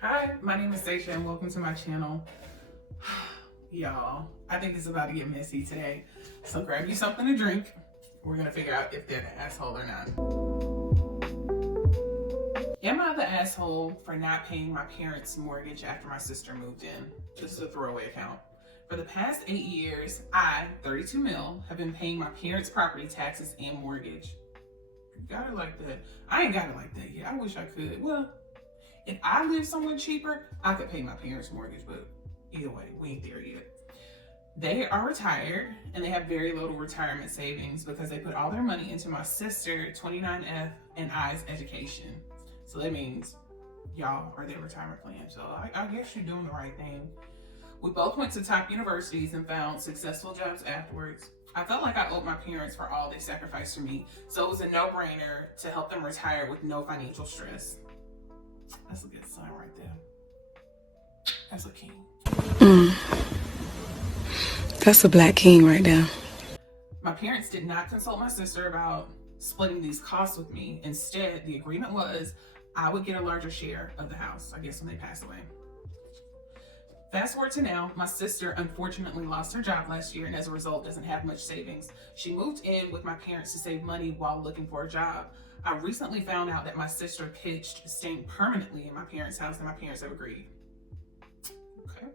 Hi, my name is Saysh and welcome to my channel. Y'all, I think it's about to get messy today. So grab you something to drink. We're gonna figure out if they're the asshole or not. Am I the asshole for not paying my parents' mortgage after my sister moved in? This is a throwaway account. For the past 8 years, I, 32 mil, have been paying my parents' property taxes and mortgage. Got it like that. I ain't got it like that yet. I wish I could. Well, if I live somewhere cheaper, I could pay my parents' mortgage, but either way, we ain't there yet. They are retired and they have very little retirement savings because they put all their money into my sister, 29F, and I's education. So that means y'all are their retirement plan. So I guess you're doing the right thing. We both went to top universities and found successful jobs afterwards. I felt like I owed my parents for all they sacrificed for me, so it was a no-brainer to help them retire with no financial stress. That's a good sign right there. That's a king. That's a black king right there. My parents did not consult my sister about splitting these costs with me. Instead, the agreement was I would get a larger share of the house, I guess, when they passed away. Fast forward to now, my sister unfortunately lost her job last year and as a result doesn't have much savings. She moved in with my parents to save money while looking for a job. I recently found out that my sister pitched staying permanently in my parents' house and my parents have agreed. Okay.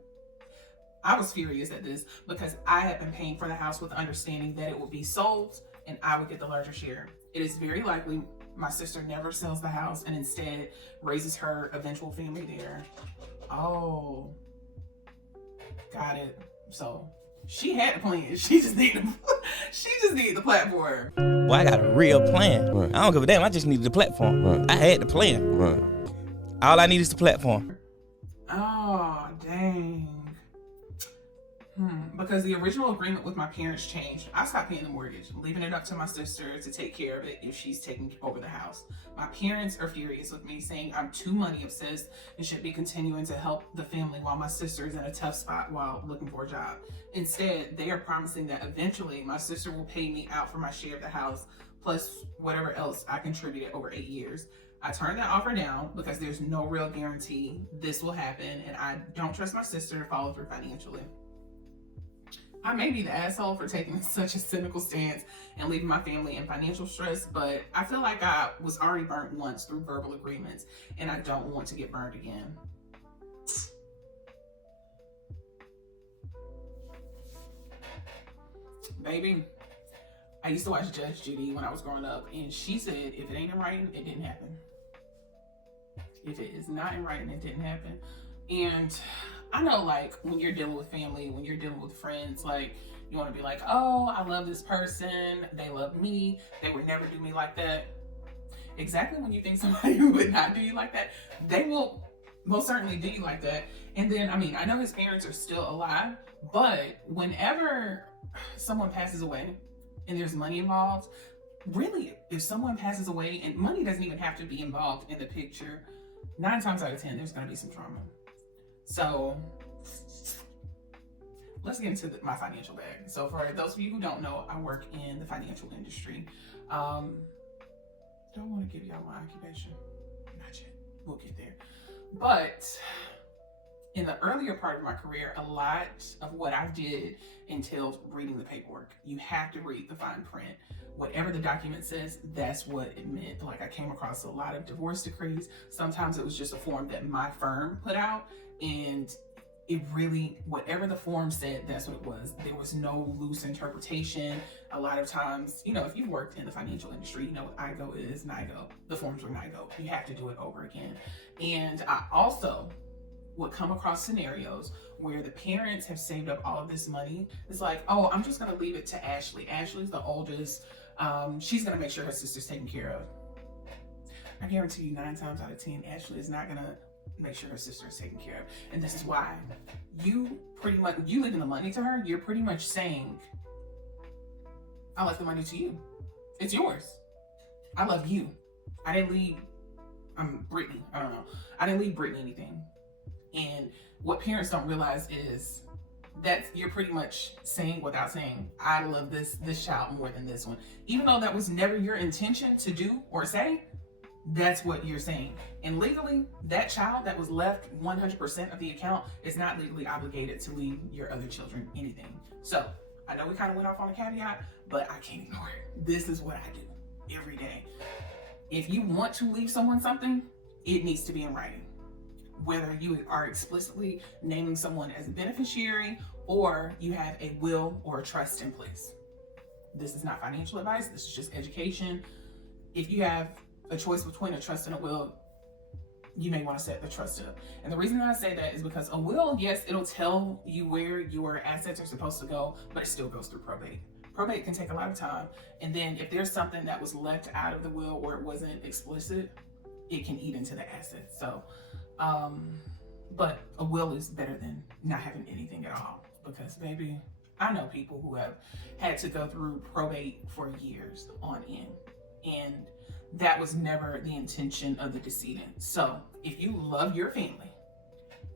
I was furious at this because I had been paying for the house with the understanding that it would be sold and I would get the larger share. It is very likely my sister never sells the house and instead raises her eventual family there. Oh, got it. So she had a plan. She just needed the platform. Well, I got a real plan. Right. I don't give a damn. I just needed the platform. Right. I had the plan. Right. All I need is the platform. Oh, dang. Because the original agreement with my parents changed. I stopped paying the mortgage, leaving it up to my sister to take care of it if she's taking over the house. My parents are furious with me, saying I'm too money obsessed and should be continuing to help the family while my sister is in a tough spot while looking for a job. Instead, they are promising that eventually my sister will pay me out for my share of the house, plus whatever else I contributed over 8 years. I turned that offer down because there's no real guarantee this will happen, and I don't trust my sister to follow through financially. I may be the asshole for taking such a cynical stance and leaving my family in financial stress, but I feel like I was already burnt once through verbal agreements, and I don't want to get burned again. Baby, I used to watch Judge Judy when I was growing up, and she said, if it ain't in writing, it didn't happen. If it is not in writing, it didn't happen. And I know, like, when you're dealing with family, when you're dealing with friends, like, you want to be like, oh, I love this person. They love me. They would never do me like that. Exactly when you think somebody would not do you like that, they will most certainly do you like that. And then, I mean, I know his parents are still alive, but whenever someone passes away and there's money involved, really, if someone passes away and money doesn't even have to be involved in the picture, 9 times out of 10, there's going to be some trauma. So let's get into my financial bag. So for those of you who don't know, I work in the financial industry. Don't want to give y'all my occupation. Not yet. We'll get there. But in the earlier part of my career, a lot of what I did entailed reading the paperwork. You have to read the fine print. Whatever the document says, that's what it meant. Like, I came across a lot of divorce decrees. Sometimes it was just a form that my firm put out, and it really, whatever the form said, that's what it was. There was no loose interpretation. A lot of times, you know, if you've worked in the financial industry, you know what IGO is, NIGO. The forms were NIGO. You have to do it over again. And I also would come across scenarios where the parents have saved up all of this money. It's like, oh, I'm just gonna leave it to Ashley. Ashley's the oldest. She's gonna make sure her sister's taken care of. I guarantee you 9 times out of 10, Ashley is not gonna make sure her sister is taken care of. And this is why you leaving the money to her, you're pretty much saying, I left the money to you. It's yours. I love you. I didn't leave, Brittany, I don't know. I didn't leave Brittany anything. And what parents don't realize is that you're pretty much saying without saying, I love this child more than this one. Even though that was never your intention to do or say, That's what you're saying. And legally, that child that was left 100% of the account is not legally obligated to leave your other children anything. So I know we kind of went off on a caveat, but I can't ignore it. This is what I do every day. If you want to leave someone something, it needs to be in writing. Whether you are explicitly naming someone as a beneficiary or you have a will or a trust in place. This is not financial advice. This is just education. If you have a choice between a trust and a will, you may want to set the trust up. And the reason that I say that is because a will, yes, it'll tell you where your assets are supposed to go, but it still goes through probate. Probate can take a lot of time. And then if there's something that was left out of the will or it wasn't explicit, it can eat into the assets. So, but a will is better than not having anything at all, because baby, I know people who have had to go through probate for years on end, and that was never the intention of the decedent. So if you love your family,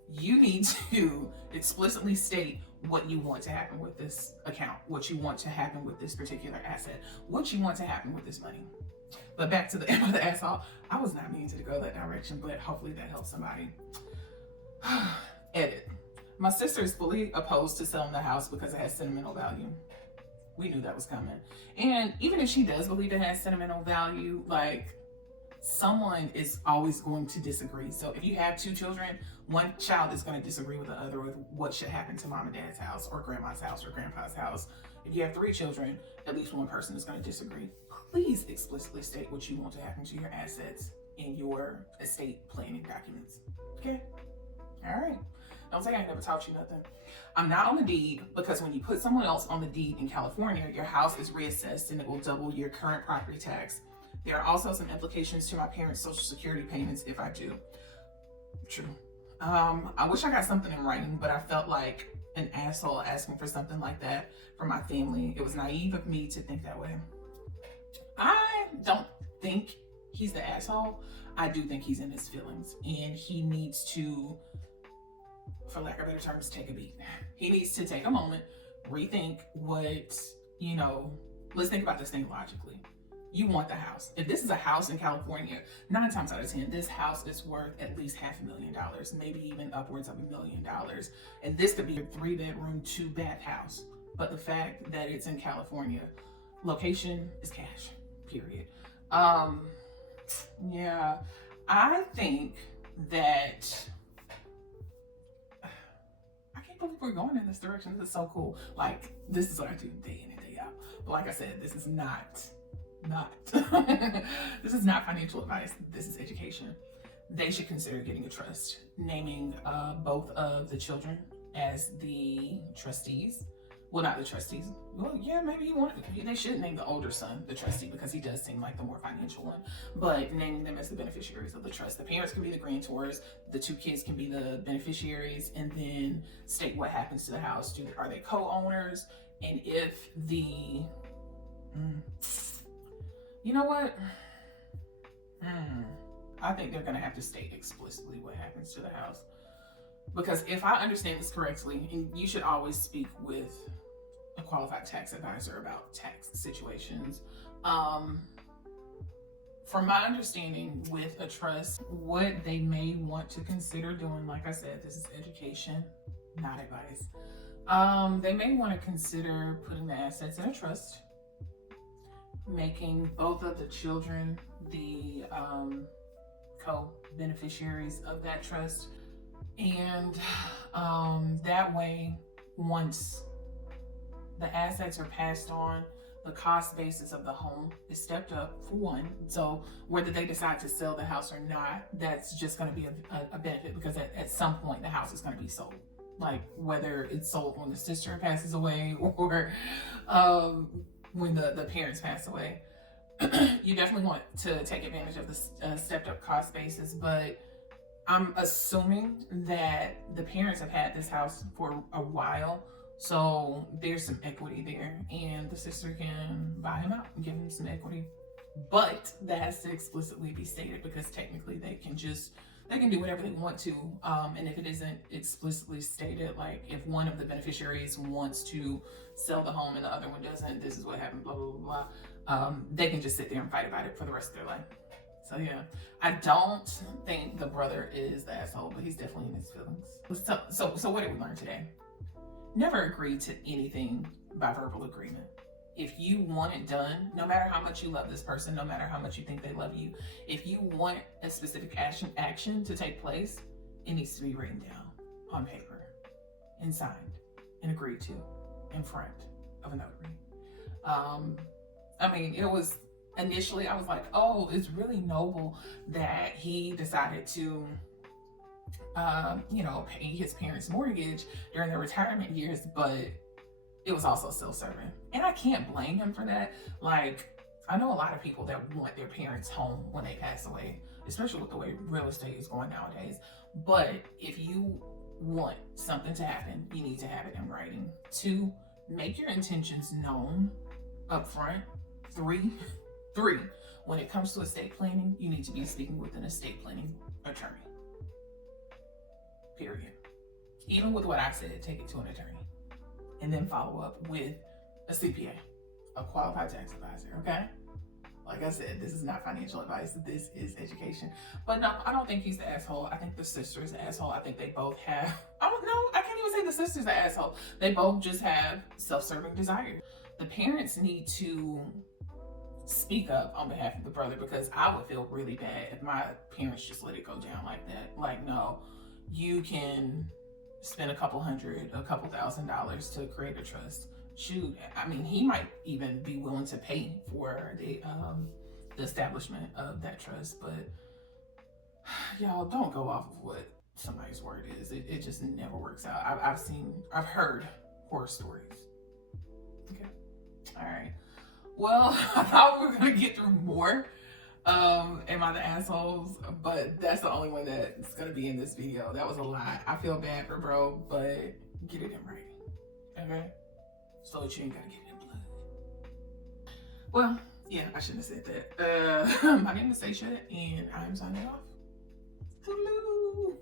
you need to explicitly state what you want to happen with this account, what you want to happen with this particular asset, what you want to happen with this money. But back to the end of the asshole, I was not meaning to go that direction, but hopefully that helps somebody. Edit. My sister is fully opposed to selling the house because it has sentimental value. We knew that was coming. And even if she does believe it has sentimental value, like, someone is always going to disagree. So if you have two children, one child is going to disagree with the other with what should happen to mom and dad's house or grandma's house or grandpa's house. If you have three children, at least one person is going to disagree. Please explicitly state what you want to happen to your assets in your estate planning documents. Okay? All right. Don't say I never taught you nothing. I'm not on the deed because when you put someone else on the deed in California, your house is reassessed and it will double your current property tax. There are also some implications to my parents' Social Security payments if I do. True. I wish I got something in writing, but I felt like an asshole asking for something like that from my family. It was naive of me to think that way. I don't think he's the asshole. I do think he's in his feelings and he needs to, for lack of better terms, take a beat. He needs to take a moment, rethink what, let's think about this thing logically. You want the house. If this is a house in California, 9 times out of 10, this house is worth at least $500,000, maybe even upwards of $1 million. And this could be a 3-bedroom, 2-bath house. But the fact that it's in California, location is cash, period. Yeah, I think that I can't believe we're going in this direction. This is so cool. Like, this is what I do day in and day out. But like I said, this is not this is not financial advice. This is education. They should consider getting a trust, naming both of the children as the trustees. Well, not the trustees. Well, yeah, maybe they should name the older son the trustee because he does seem like the more financial one. But naming them as the beneficiaries of the trust. The parents can be the guarantors, the 2 kids can be the beneficiaries, and then state what happens to the house. Are they co-owners? And if the you know what? I think they're gonna have to state explicitly what happens to the house. Because if I understand this correctly, and you should always speak with a qualified tax advisor about tax situations. From my understanding with a trust, what they may want to consider doing, like I said, this is education, not advice. They may want to consider putting the assets in a trust, making both of the children the co-beneficiaries of that trust. And that way, once the assets are passed on, the cost basis of the home is stepped up for one. So whether they decide to sell the house or not, that's just going to be a benefit because at some point the house is going to be sold. Like whether it's sold when the sister passes away or when the parents pass away. You definitely want to take advantage of the stepped up cost basis, but I'm assuming that the parents have had this house for a while, so there's some equity there, and the sister can buy him out and give him some equity. But that has to explicitly be stated because technically they can do whatever they want to, and if it isn't explicitly stated, like if one of the beneficiaries wants to sell the home and the other one doesn't, this is what happened, blah, blah, blah, blah. They can just sit there and fight about it for the rest of their life. So yeah, I don't think the brother is the asshole, but he's definitely in his feelings. So what did we learn today? Never agree to anything by verbal agreement. If you want it done, no matter how much you love this person, no matter how much you think they love you, if you want a specific action to take place, it needs to be written down on paper and signed and agreed to in front of a notary. I mean, it was initially, I was like, oh, it's really noble that he decided to pay his parents' mortgage during their retirement years, but it was also self-serving. And I can't blame him for that. Like, I know a lot of people that want their parents home when they pass away, especially with the way real estate is going nowadays. But if you want something to happen, you need to have it in writing. 2, make your intentions known up front. 3, when it comes to estate planning, you need to be speaking with an estate planning attorney. Period. Even with what I said, take it to an attorney. And then follow up with a CPA, a qualified tax advisor, okay? Like I said, this is not financial advice. This is education. But no, I don't think he's the asshole. I think the sister is the asshole. I think they both have, I can't even say the sister's the asshole. They both just have self-serving desires. The parents need to speak up on behalf of the brother, because I would feel really bad if my parents just let it go down like that. Like, no, you can spend a couple $1,000s to create a trust. Shoot, I mean, he might even be willing to pay for the establishment of that trust, but y'all don't go off of what somebody's word is. It just never works out. I've heard horror stories. Okay, all right. Well, I thought we were gonna get through more Am I the Assholes, but that's the only one that's gonna be in this video. That was a lot. I feel bad for bro, but get it in writing, okay? So that you ain't gotta get it in blood. Well, yeah, I shouldn't have said that. My name is xo.saysh, and I'm signing off. Toodaloo.